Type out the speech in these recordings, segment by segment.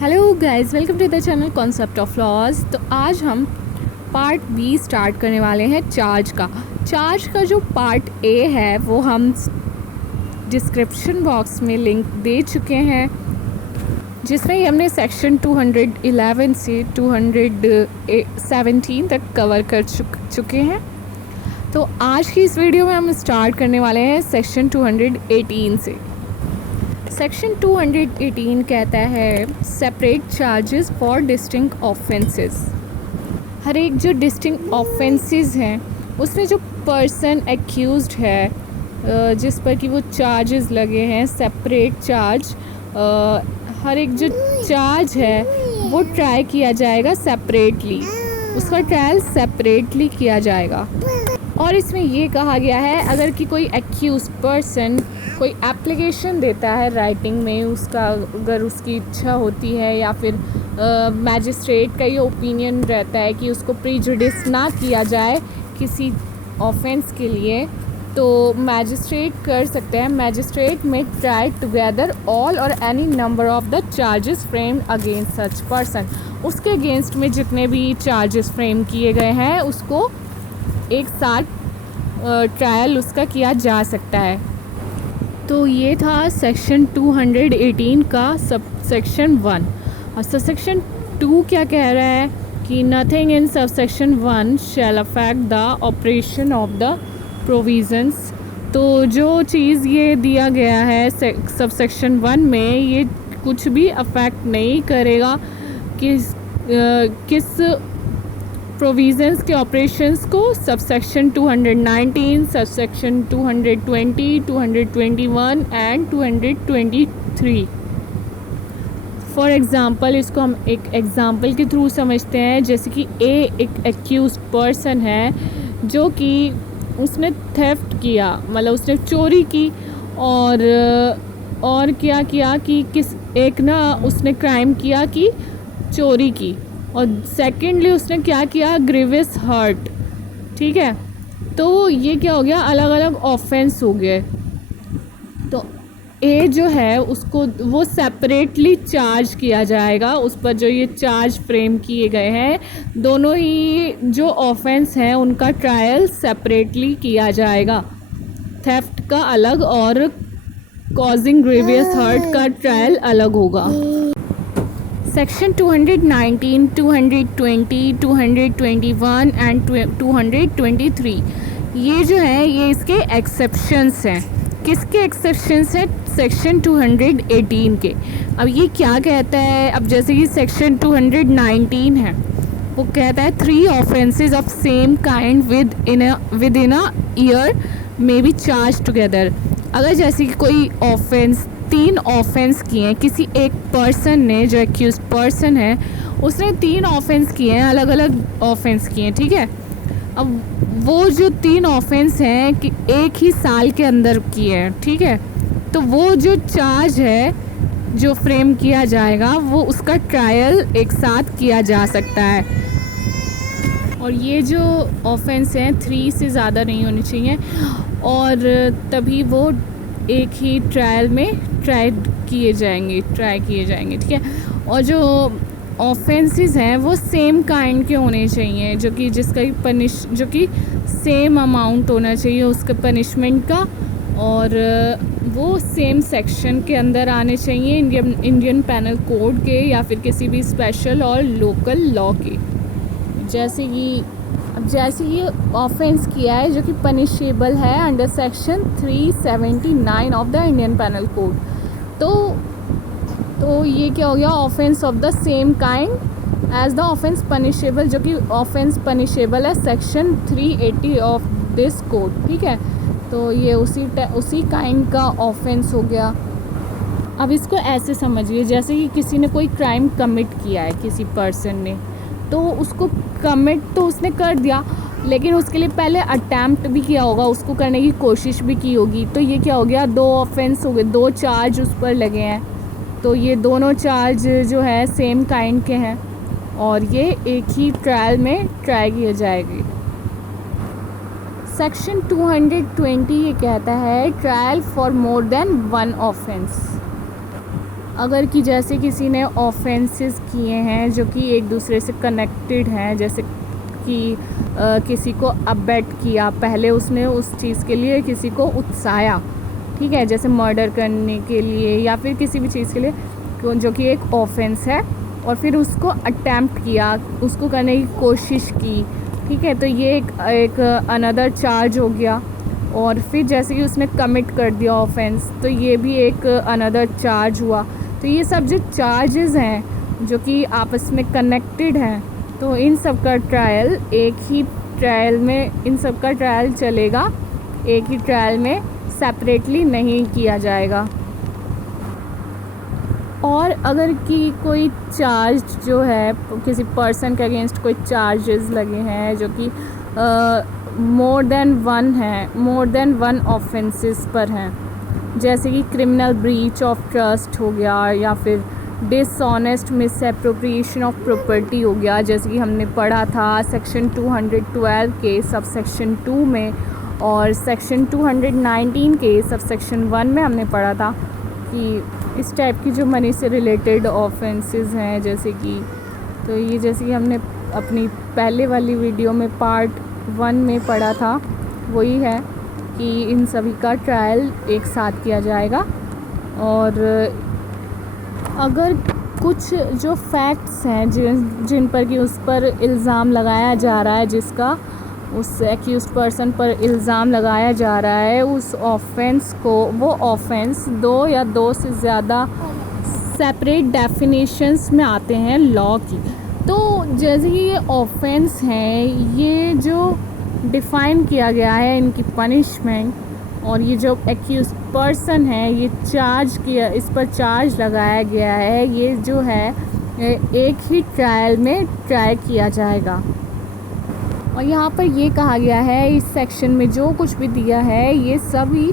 Hello guys, welcome to the channel concept of laws. तो आज हम पार्ट बी स्टार्ट करने वाले हैं चार्ज का जो पार्ट ए है वो हम डिस्क्रिप्शन बॉक्स में लिंक दे चुके हैं, जिसमें हमने सेक्शन 211 से 217 तक कवर कर चुके हैं। तो आज की इस वीडियो में हम स्टार्ट करने वाले हैं सेक्शन 218 से। सेक्शन 218 कहता है separate charges for distinct offences. हर एक जो डिस्टिंक्ट ऑफेंसेस हैं उसमें जो पर्सन एक्यूज्ड है, जिस पर कि वो चार्जेस लगे हैं, सेपरेट चार्ज, हर एक जो चार्ज है वो ट्राई किया जाएगा सेपरेटली, उसका ट्रायल सेपरेटली किया जाएगा। और इसमें ये कहा गया है अगर कि कोई एक्यूज पर्सन कोई एप्लीकेशन देता है राइटिंग में, उसका अगर उसकी इच्छा होती है या फिर मैजिस्ट्रेट का ये ओपिनियन रहता है कि उसको प्रीजुडिस ना किया जाए किसी ऑफेंस के लिए, तो मैजिस्ट्रेट कर सकते हैं। मैजिस्ट्रेट में ट्राई टुगेदर ऑल और any number of the charges framed against such person. उसके अगेंस्ट में जितने भी चार्जेस फ्रेम किए गए हैं उसको एक साथ ट्रायल उसका किया जा सकता है। तो ये था सेक्शन 218 का सब सेक्शन 1। और सब सेक्शन 2 क्या कह रहा है कि nothing in sub section 1 shall affect the operation of the provisions. तो जो चीज़ ये दिया गया है सब सेक्शन 1 में, ये कुछ भी अफेक्ट नहीं करेगा किस प्रोविजंस के ऑपरेशंस को। Subsection 219, subsection 220, 221 and 223। For example, इसको हम एक एग्ज़ाम्पल के थ्रू समझते हैं। जैसे कि एक एक्यूज पर्सन है जो कि उसने थेफ्ट किया, मतलब उसने चोरी की, और क्या किया कि उसने क्राइम किया कि चोरी की, और सेकेंडली उसने क्या किया, ग्रीवियस हर्ट। ठीक है, तो ये क्या हो गया, अलग अलग ऑफेंस हो गए। तो ए जो है उसको वो सेपरेटली चार्ज किया जाएगा, उस पर जो ये चार्ज फ्रेम किए गए हैं, दोनों ही जो ऑफेंस हैं उनका ट्रायल सेपरेटली किया जाएगा। थेफ्ट का अलग और कॉजिंग ग्रीवियस हर्ट का ट्रायल अलग होगा। सेक्शन 219, 220, 221 एंड 223, ये जो है ये इसके एक्सेप्शंस हैं। किसके एक्सेप्शंस हैं? सेक्शन 218 के। अब ये क्या कहता है, अब जैसे कि सेक्शन 219 है, वो कहता है 3 offences of same kind with in a year may be charge together. अगर जैसे कि कोई ऑफेंस 3 ऑफेंस किए हैं, किसी एक पर्सन ने, जो एक्यूज पर्सन है उसने 3 ऑफेंस किए हैं, अलग अलग ऑफेंस किए हैं। ठीक है, अब वो जो 3 ऑफेंस हैं कि एक ही साल के अंदर किए हैं, ठीक है, तो वो जो चार्ज है जो फ्रेम किया जाएगा वो उसका ट्रायल एक साथ किया जा सकता है। और ये जो ऑफेंस हैं 3 से ज़्यादा नहीं होनी चाहिए, और तभी वो एक ही ट्रायल में ट्राई किए जाएंगे। ठीक है, और जो ऑफेंसेस हैं वो सेम काइंड के होने चाहिए, जो कि सेम अमाउंट होना चाहिए उसके पनिशमेंट का, और वो सेम सेक्शन के अंदर आने चाहिए, इंडियन पैनल कोड के या फिर किसी भी स्पेशल और लोकल लॉ के। जैसे ये ऑफेंस किया है जो कि पनिशेबल है under section 379 of the Indian penal code, तो ये क्या हो गया, offence of the same kind as the offence punishable, जो कि ऑफेंस पनिशेबल है सेक्शन 380 ऑफ दिस कोड। ठीक है, तो ये उसी काइंड का ऑफेंस हो गया। अब इसको ऐसे समझिए, जैसे कि किसी ने कोई क्राइम कमिट किया है, किसी पर्सन ने, तो उसको कमिट तो उसने कर दिया, लेकिन उसके लिए पहले अटैम्प्ट भी किया होगा, उसको करने की कोशिश भी की होगी। तो ये क्या हो गया, 2 ऑफेंस हो गए, 2 चार्ज उस पर लगे हैं। तो ये दोनों चार्ज जो है सेम काइंड के हैं और ये एक ही ट्रायल में ट्राई किए जाएंगे। सेक्शन 220 ये कहता है trial for more than 1 offence. अगर कि जैसे किसी ने ऑफेंसेस किए हैं जो कि एक दूसरे से कनेक्टेड हैं, जैसे कि किसी को अबेट किया, पहले उसने उस चीज़ के लिए किसी को उकसाया, ठीक है, जैसे मर्डर करने के लिए या फिर किसी भी चीज़ के लिए जो कि एक ऑफेंस है, और फिर उसको अटैम्प्ट किया, उसको करने की कोशिश की, ठीक है, तो ये एक अनदर चार्ज हो गया। और फिर जैसे कि उसने कमिट कर दिया ऑफेंस, तो ये भी एक अनदर चार्ज हुआ। तो ये सब जो चार्जेस हैं जो कि आपस में कनेक्टेड हैं, तो इन सब का ट्रायल एक ही ट्रायल में, इन सब का ट्रायल चलेगा, एक ही ट्रायल में सेपरेटली नहीं किया जाएगा। और अगर कि कोई चार्ज जो है, किसी पर्सन के अगेंस्ट कोई चार्जेस लगे हैं जो कि मोर देन वन ऑफेंसेस पर हैं, जैसे कि क्रिमिनल ब्रीच ऑफ ट्रस्ट हो गया, या फिर डिसऑनेस्ट मिसएप्रोप्रिएशन ऑफ प्रॉपर्टी हो गया, जैसे कि हमने पढ़ा था सेक्शन 212 के सब सेक्शन 2 में, और सेक्शन 219 के सब सेक्शन 1 में हमने पढ़ा था कि इस टाइप की जो मनी से रिलेटेड ऑफेंसेस हैं, जैसे कि, तो ये जैसे कि हमने अपनी पहले वाली वीडियो में पार्ट 1 में पढ़ा था, वही है कि इन सभी का ट्रायल एक साथ किया जाएगा। और अगर कुछ जो फैक्ट्स हैं जिन पर कि उस पर इल्ज़ाम लगाया जा रहा है, जिसका उस एक्यूज़ पर्सन पर इल्ज़ाम लगाया जा रहा है, उस ऑफेंस को, वो ऑफेंस 2 या 2 से ज़्यादा सेपरेट डेफिनेशंस में आते हैं लॉ की। तो जैसे कि ये ऑफेंस हैं, ये जो डिफ़ाइन किया गया है इनकी पनिशमेंट, और ये जो एक्यूज़ पर्सन है, ये चार्ज किया, इस पर चार्ज लगाया गया है, ये जो है एक ही ट्रायल में ट्राई किया जाएगा। और यहाँ पर ये कहा गया है, इस सेक्शन में जो कुछ भी दिया है, ये सभी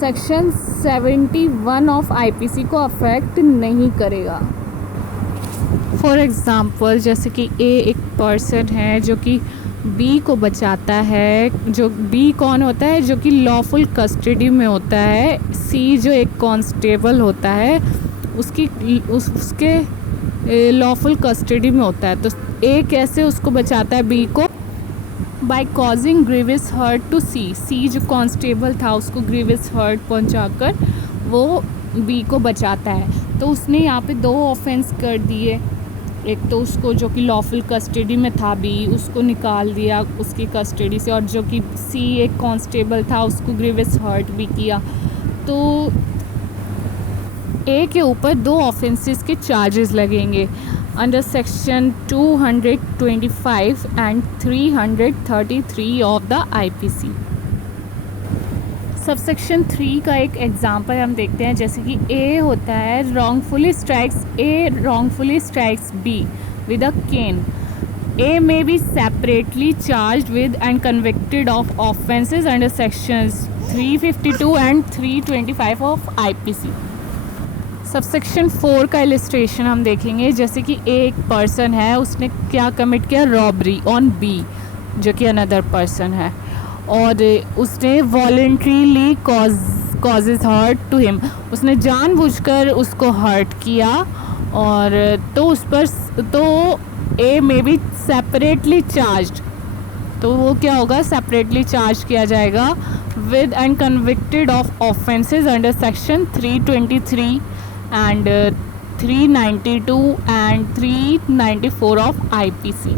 सेक्शन 71 ऑफ आईपीसी को अफेक्ट नहीं करेगा। फॉर एग्ज़ाम्पल, जैसे कि ए एक पर्सन है जो कि बी को बचाता है, जो बी कौन होता है, जो कि लॉफुल कस्टडी में होता है, सी जो एक कांस्टेबल होता है उसके लॉफुल कस्टडी में होता है। तो ए कैसे उसको बचाता है बी को? By causing grievous hurt to C जो कांस्टेबल था उसको ग्रीवियस हर्ट पहुंचाकर वो बी को बचाता है। तो उसने यहाँ पे 2 ऑफेंस कर दिए, एक तो उसको जो कि लॉफुल कस्टडी में था बी, उसको निकाल दिया उसकी कस्टडी से, और जो कि सी एक कांस्टेबल था उसको ग्रीवियस हर्ट भी किया। तो ए के ऊपर 2 ऑफेंसेस के चार्जेस लगेंगे under section 225 and 333 of the IPC. Subsection 3 का एक एग्जांपल हम देखते हैं, जैसे कि ए होता है wrongfully strikes B with a cane. A may be separately charged with and convicted of offences under sections 352 and 325 of IPC. Subsection 4 का इलस्ट्रेशन हम देखेंगे, जैसे कि एक पर्सन है, उसने क्या कमिट किया, रॉबरी ऑन बी जो कि अनदर पर्सन है, और उसने voluntarily causes hurt to him, उसने जानबूझकर उसको हर्ट किया, और तो उस पर तो ए में भी सेपरेटली चार्ज्ड, तो वो क्या होगा, सेपरेटली चार्ज किया जाएगा with and convicted of offences under section 323 and 392 and 394 of IPC.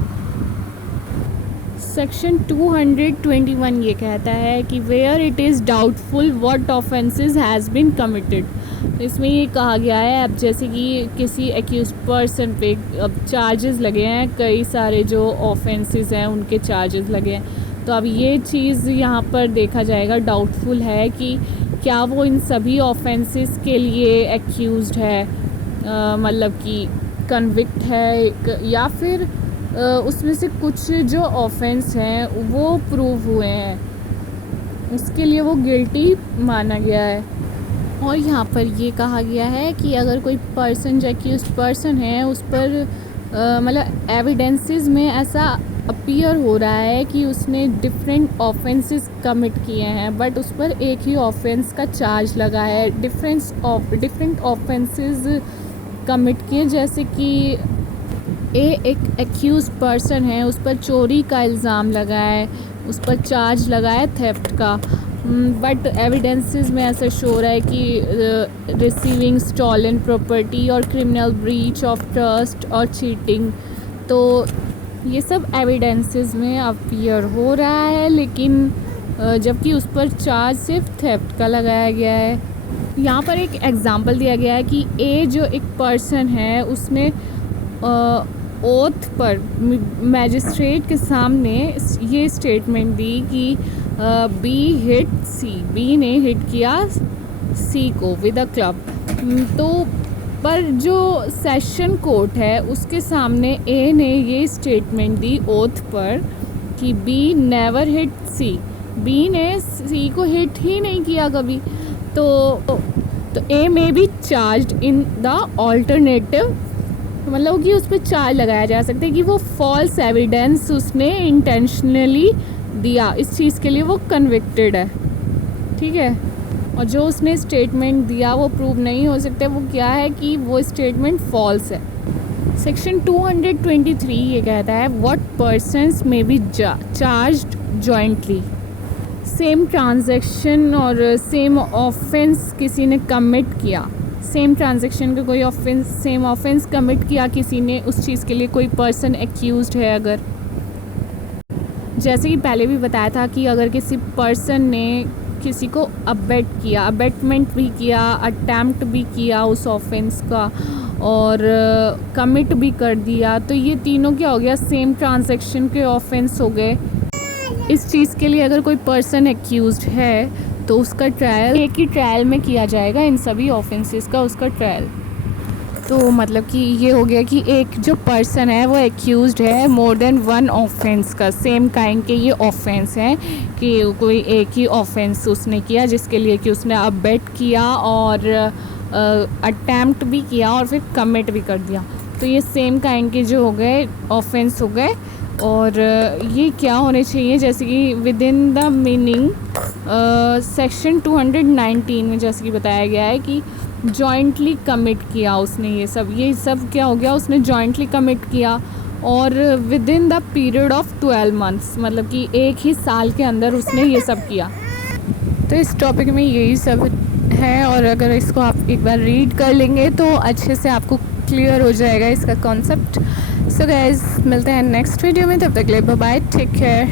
Section 221 ये कहता है कि where it is doubtful what offences has been committed. तो इसमें ये कहा गया है, अब जैसे कि किसी एक्यूज पर्सन पे अब चार्जेस लगे हैं, कई सारे जो ऑफेंसेस हैं उनके चार्जेस लगे हैं, तो अब ये चीज़ यहाँ पर देखा जाएगा, डाउटफुल है कि क्या वो इन सभी ऑफेंसेस के लिए एक्यूज्ड है, मतलब कि कन्विक्ट है, या फिर उसमें से कुछ जो ऑफेंस हैं वो प्रूव हुए हैं, उसके लिए वो गिल्टी माना गया है। और यहाँ पर ये कहा गया है कि अगर कोई पर्सन जो एक्यूज्ड पर्सन है उस पर मतलब एविडेंसेस में ऐसा अपीयर हो रहा है कि उसने डिफरेंट ऑफेंसेस कमिट किए हैं, बट उस पर एक ही ऑफेंस का चार्ज लगा है। डिफरेंट ऑफेंसेस कमिट किए, जैसे कि एक एक्यूज पर्सन है, उस पर चोरी का इल्ज़ाम लगा है, उस पर चार्ज लगा है थेफ्ट का, बट एविडेंसेस में ऐसा शो रहा है कि रिसीविंग स्टॉलन प्रॉपर्टी और क्रिमिनल ब्रीच ऑफ ट्रस्ट और चीटिंग। तो ये सब एविडेंसेस में अपीयर हो रहा है, लेकिन जबकि उस पर चार्ज सिर्फ थेफ्ट का लगाया गया है। यहाँ पर एक एग्ज़ाम्पल दिया गया है कि ए जो एक पर्सन है उसने ओथ पर मैजिस्ट्रेट के सामने ये स्टेटमेंट दी कि बी हिट सी, बी ने हिट किया सी को विद अ क्लब। तो पर जो सेशन कोर्ट है उसके सामने ए ने ये स्टेटमेंट दी ओथ पर कि B never hit C, B ने सी को हिट ही नहीं किया कभी। तो ए में B charged in the alternative, मतलब कि उस पर चार्ज लगाया जा सकता है कि वो फॉल्स एविडेंस उसने इंटेंशनली दिया, इस चीज़ के लिए वो कन्विक्टेड है। ठीक है, और जो उसने स्टेटमेंट दिया वो प्रूव नहीं हो सकता, वो क्या है कि वो स्टेटमेंट फॉल्स है। सेक्शन 223 ये कहता है व्हाट पर्सन्स में B charged jointly. Same transaction और सेम ऑफेंस किसी ने कमिट किया, सेम ट्रांजैक्शन का कोई ऑफेंस, सेम ऑफेंस कमिट किया किसी ने, उस चीज़ के लिए कोई पर्सन एक्यूज्ड है अगर, जैसे कि पहले भी बताया था कि अगर किसी पर्सन ने किसी को अबेट किया, अबेटमेंट भी किया, अटैम्प्ट भी किया उस ऑफेंस का और कमिट भी कर दिया, तो ये तीनों क्या हो गया, सेम ट्रांजैक्शन के ऑफेंस हो गए। इस चीज़ के लिए अगर कोई पर्सन एक्यूज्ड है तो उसका ट्रायल एक ही ट्रायल में किया जाएगा, इन सभी ऑफेंसेस का उसका ट्रायल। तो मतलब कि ये हो गया कि एक जो पर्सन है वो एक्यूज्ड है मोर देन वन ऑफेंस का, सेम काइंड के ये ऑफेंस हैं कि कोई एक ही ऑफेंस उसने किया जिसके लिए कि उसने अबेट किया और अटैम्प्ट भी किया और फिर कमिट भी कर दिया। तो ये सेम काइंड के जो हो गए ऑफेंस हो गए, और ये क्या होने चाहिए, जैसे कि with in the meaning section 219 में जैसे कि बताया गया है कि जॉइंटली कमिट किया उसने, ये सब क्या हो गया, उसने जॉइंटली कमिट किया और with in the period of 12 months, मतलब कि एक ही साल के अंदर उसने ये सब किया। तो इस टॉपिक में यही सब है, और अगर इसको आप एक बार रीड कर लेंगे तो अच्छे से आपको क्लियर हो जाएगा इसका कॉन्सेप्ट। सो गाइस, मिलते हैं नेक्स्ट वीडियो में, तब तक के लिए बाय बाय, टेक केयर।